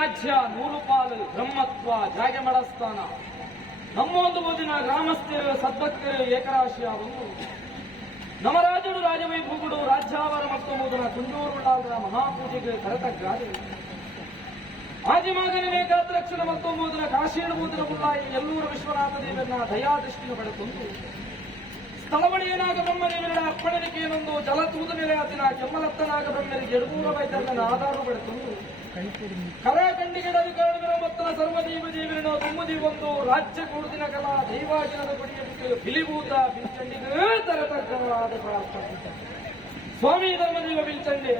ರಾಜ್ಯ ನೂರು ಪಾಲು ಬ್ರಹ್ಮತ್ವ ಜಾಗೆ ಮಾಡಸ್ಥಾನ ನಮ್ಮೊಂದು ಓದಿನ ಗ್ರಾಮಸ್ಥರು ಸದ್ಭಕ್ತರು ಏಕರಾಶಿಯಾಗುವುದು ನಮ್ಮ ರಾಜರು ರಾಜವೈಭೋಗುಡು ರಾಜ್ಯಾವರ ಮತ್ತು ಮೂದನ ಕುಂದೂರುಳ್ಳಾದ ಮಹಾಪೂಜೆಗೆ ಕರೆತಕ್ಕಾಗಿ ಆದಿಮಾಗನೇ ಗಾತ್ರಕ್ಷಣ ಮತ್ತು ಮೂದನ ಕಾಶೀಡು ಮೂದನ ಮುಲ್ಲಾಯಿ ಎಲ್ಲೂರು ವಿಶ್ವನಾಥ ದೇವರನ್ನ ದಯಾದೃಷ್ಟಿಯನ್ನು ಪಡೆದುಕೊಂಡು ಸ್ಥಳವಳಿಯನಾಗ ಬ್ರಹ್ಮದೇವರ ಅರ್ಪಣೆನಿಕೆಯನ್ನೊಂದು ಜಲತೂದ ನೆಲೆಯಾತಿನ ಕೆಮ್ಮಲತ್ತನಾಗ ಬ್ರಹ್ಮರಿಗೆ ಎಡಗೂರ ವೈದ್ಯರನ್ನ ಆಧಾರ ಪಡೆದುಕೊಂಡು ಕರಾಖಂಡಿಗೆ ಅಧಿಕಾರಿಗಳ ಮತ್ತನ ಸರ್ವದೈವ ದೇವರನ್ನು ತುಂಬುದಿ ಒಂದು ರಾಜ್ಯ ಕೂಡಿನ ಕಲಾ ದೈವಾಜನದ ಕೊಡಿಗೆ ಬಿಟ್ಟು ಬಿಲಿಭೂತ ಪಿಲ್ಚಂಡಿಗೆ ತರತಕ್ಕವಾದ ಸ್ವಾಮಿ ಧರ್ಮದೇವ ಪಿಲ್ಚಂಡಿ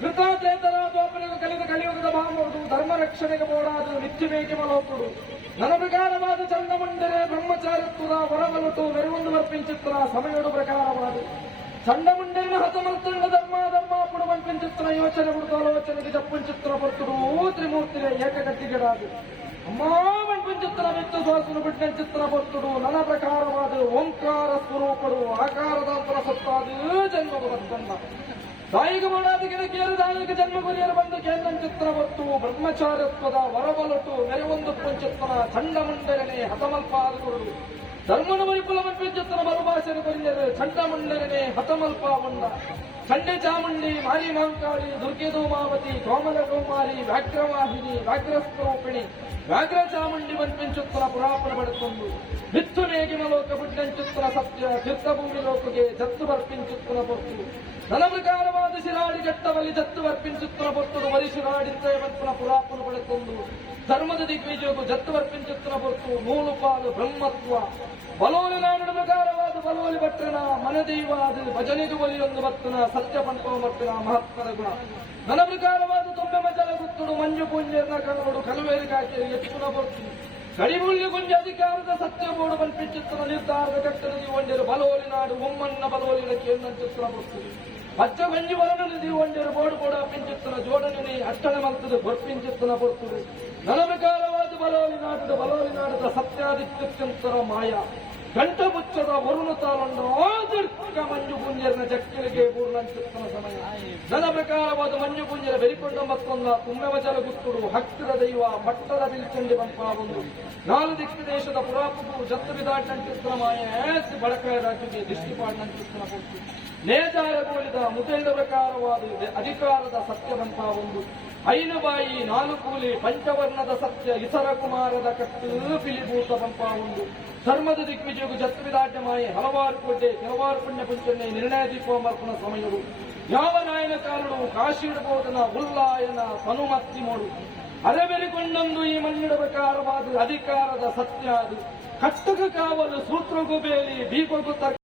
ಕೃತಾಚೇತರ ದ್ವಾಪರಗ ಕಲಿತ ಕಲಿಯುಗದ ಭಾಮವುದು ಧರ್ಮ ರಕ್ಷಣೆಗೆ ಬೋಡಾದು ನಿತ್ಯ ಬೇಕೆ ಮಲೋಪುಡು ನನ್ನ ಪ್ರಕಾರವಾದ ಚಂಡಮುಂಡರೆ ಬ್ರಹ್ಮಚಾರಿತ್ವದ ಹೊರಮಲಟು ಮೆರವೊಂದು ವರ್ಪಿಂಚಿತ್ರ ಸಮಯಡು ಪ್ರಕಾರವಾದ ಚಂಡಮುಂಡರಿನ ಹತಮಲ್ತಂಡ ಧರ್ಮಾಪುಡು ವರ್ಪಿಂಚಿತ್ರ ಯೋಚನೆ ಬಿಡುತ್ತಾಲೋಚನೆಗೆ ಜಪ್ಪುಂಚಿತ್ರ ಬರ್ತುಡು ತ್ರಿಮೂರ್ತಿಗೆ ಏಕಗಟ್ಟಿಗೆಡಾದು ಅಮ್ಮ ಮಣ್ಪಿಂಚಿತ್ರ ಮೆಚ್ಚು ಶ್ವಾಸನು ಬಿಟ್ಟನ್ ಚಿತ್ರ ಬರ್ತುಡು ನನ್ನ ಪ್ರಕಾರವಾದ ಓಂಕಾರ ಸ್ವರೂಪಡು ಆಕಾರದಾಂತರ ಸತ್ತಾದು ಜನ್ಮ ಬರ್ತಂಡ ತಾಯಿಗೆ ಮಾಡಾದ ಗಿಡಕೇರು ದಾಯಿಗೆ ಜನ್ಮ ಗುರಿಯರು ಬಂದು ಕೇಂದ್ರ ಚಿತ್ರ ಬತ್ತು ಬ್ರಹ್ಮಚಾರತ್ವದ ಹೊರಬಲಟು ಮೆರವೊಂದು ಪಂಚಿತ್ರ ಚಂಡಮುಂಡರನೆ ಹತಮಲ್ಪಾದಗಳು ಧರ್ಮನ ವೈಪುಲ ಚಿತ್ರ ಬಲಭಾಷೆನ ಕೊರಿಯರು ಚಂಡಮುಂಡರನೆ ಹತಮಲ್ಪ ಬಂಡ ಚಂಡೆ ಚಾಮುಂಡಿ ಮಾರಿ ಮಾಂಕಾಳಿ ದುರ್ಗೆ ಧೂಮಾವತಿ ಕೋಮಲ ಕೌಮಾರಿ ವ್ಯಾಘ್ರವಾಹಿನಿ ವ್ಯಾಘ್ರಸ್ವರೂಪಿಣಿ ವ್ಯಾಘ್ರ ಚಾಮುಂಡಿ ಬಂಪಿಂಚುತ್ರ ಪುರಾಪುರ ಪಡೆದುಕೊಂಡು ಬಿತ್ತು ನೇಗಿನ ಲೋಕ ಬಿಡ್ಡಂಚುತ್ರ ಸತ್ಯ ತೀರ್ಥಭೂಮಿ ಲೋಕಗೆ ಜತ್ತು ಬರ್ಪಿಂಚುತ್ರ ಹೊತ್ತು ನನ್ನ ಪ್ರಕಾರವಾದ ಶಿರಾಡಿ ಘಟ್ಟವಲ್ಲಿ ಜತ್ತು ವರ್ಪಿಂಚುತ್ರ ಹೊತ್ತು ಬರಿ ಶಿರಾಡಿಂತ್ರ ಪುರಾಪುರ ಪಡೆದುಕೊಂಡು ಧರ್ಮದ ದಿಗ್ವಿಜಯಗೂ ಜತ್ತು ವರ್ಪಿಂಚುತ್ರ ಹೊತ್ತು ನೂಲು ಪಾಲು ಬ್ರಹ್ಮತ್ವ ಬಲೋಲಿ ನಾಡಿನ ಪ್ರಕಾರವಾದ ಬಲೋಲಿ ಭಟ್ಟನ ಮನದೈವಾದ ಭಜನೆದು ಒಲಿಯೊಂದು ಭಕ್ತನ ಸತ್ಯ ಪಂಪವ ಭಕ್ತನ ಮಹತ್ವದ ಗುಣ ನನ್ನ ಪ್ರಕಾರವಾದ ತೊಂಬೆ ಮಜಲ ಗುತ್ತುಡು ಮಂಜು ಪುಂಜರ್ನ ಕಣಗಳು ಕಲುವೇರಿ ಕಾಕಿ ಎತ್ತುನ ಬರ್ತು ಕಡಿಮುಳ್ಳಿ ಗುಂಜ ಅಧಿಕಾರದ ಸತ್ಯ ಬೋಡು ಬಂಪಿಂಚಿತ್ರ ನಿರ್ಧಾರದ ಕಟ್ಟದಲ್ಲಿ ಒಂಡೆರು ಬಲೋಲಿ ನಾಡು ಒಮ್ಮನ್ನ ಬಲೋಲಿನ ಕೇಂದ್ರ ಬರ್ತದೆ ಪಚ್ಚ ಗಂಜಿ ವರನಲ್ಲಿ ಒಂಡೆರು ಬೋಡು ಬೋಡ ಪಿಂಚಿತ್ರ ಜೋಡಣೆ ಅಟ್ಟಣ ಮಲ್ತದೆ ಬರ್ಪಿಂಚಿತ್ತನ ಬರ್ತದೆ ನನ್ನ ಪ್ರಕಾರವಾದ ಬಲೋಲಿ ನಾಡದ ಸತ್ಯಾದಿತ್ಯಂತರ ಮಾಯ ಗಂಟಬುಚ್ಚದ ವರುಣ ತಾಲೊಂಡ ಆದರ್ಕ ಮಂಜು ಪುಂಜರನ ಚಕ್ಕೆರಿಗೆ ಪೂರ್ಣಂಚಿತ್ತನ ಸಮಯ ನನ್ನ ಪ್ರಕಾರವಾದ ಮಂಜು ಪುಂಜರ ಬೆರಿಕೊಂಡ ಮತ್ತೊಂದ ತುಮ್ಮೆವಚಲ ಗುತ್ತುಡು ಹತ್ತಿರ ದೈವ ಪಟ್ಟದ ಬಿಲ್ಚಂಡಿ ಬಂಪ ಒಂದು ನಾಲು ದಿಕ್ಕು ದೇಶದ ಪುರಾಪು ಜತ್ತು ಬಿದಾಟಂಚಿತ್ತನ ಮಾಯ ಏಸಿ ಬಳಕೆಯ ರಾಜ್ಯಕ್ಕೆ ದೃಷ್ಟಿಪಾಟಂಚಿತ್ತನ ಕೊಟ್ಟು ನೇಜಾರಗೋಳಿದ ಮುತೇಂದ ಪ್ರಕಾರವಾದ ಅಧಿಕಾರದ ಸತ್ಯ ಬಂಪ ಒಂದು ಐನು ಬಾಯಿ ನಾಲು ಕೂಲಿ ಪಂಚವರ್ಣದ ಸತ್ಯ ಇತರ ಕುಮಾರದ ಕಟ್ಟು ಪಿಲಿಭೂತ ಬಂಪ ಒಂದು ಧರ್ಮದ ದಿಗ್ವಿಜಯಗೂ ಜತ್ತು ವಿದಾಟ್ಯ ಮಾಯೆ ಹಲವಾರು ಕೋಟೆ ಕೆಲವಾರು ಪುಣ್ಯ ಪುಂಚನೆ ನಿರ್ಣಯ ದೀಪಮರ್ಪಣ ಸಮಯಗಳು ಯಾವ ನಾಯನ ಕಾಲಡು ಕಾಶಿಡಬಹುದನ ಉಲ್ಲಾಯನ ತನುಮತ್ತಿ ಮೋಡು ಅರೆಬೆರಿಕೊಂಡೊಂದು ಈ ಮಣ್ಣಿಡ ಪ್ರಕಾರವಾದ ಅಧಿಕಾರದ ಸತ್ಯ ಅದು ಕಟ್ಟಕ ಕಾವಲು ಸೂತ್ರಗೂ ಬೇಲಿ ಬೀಪಗೂ ತರ್ಕ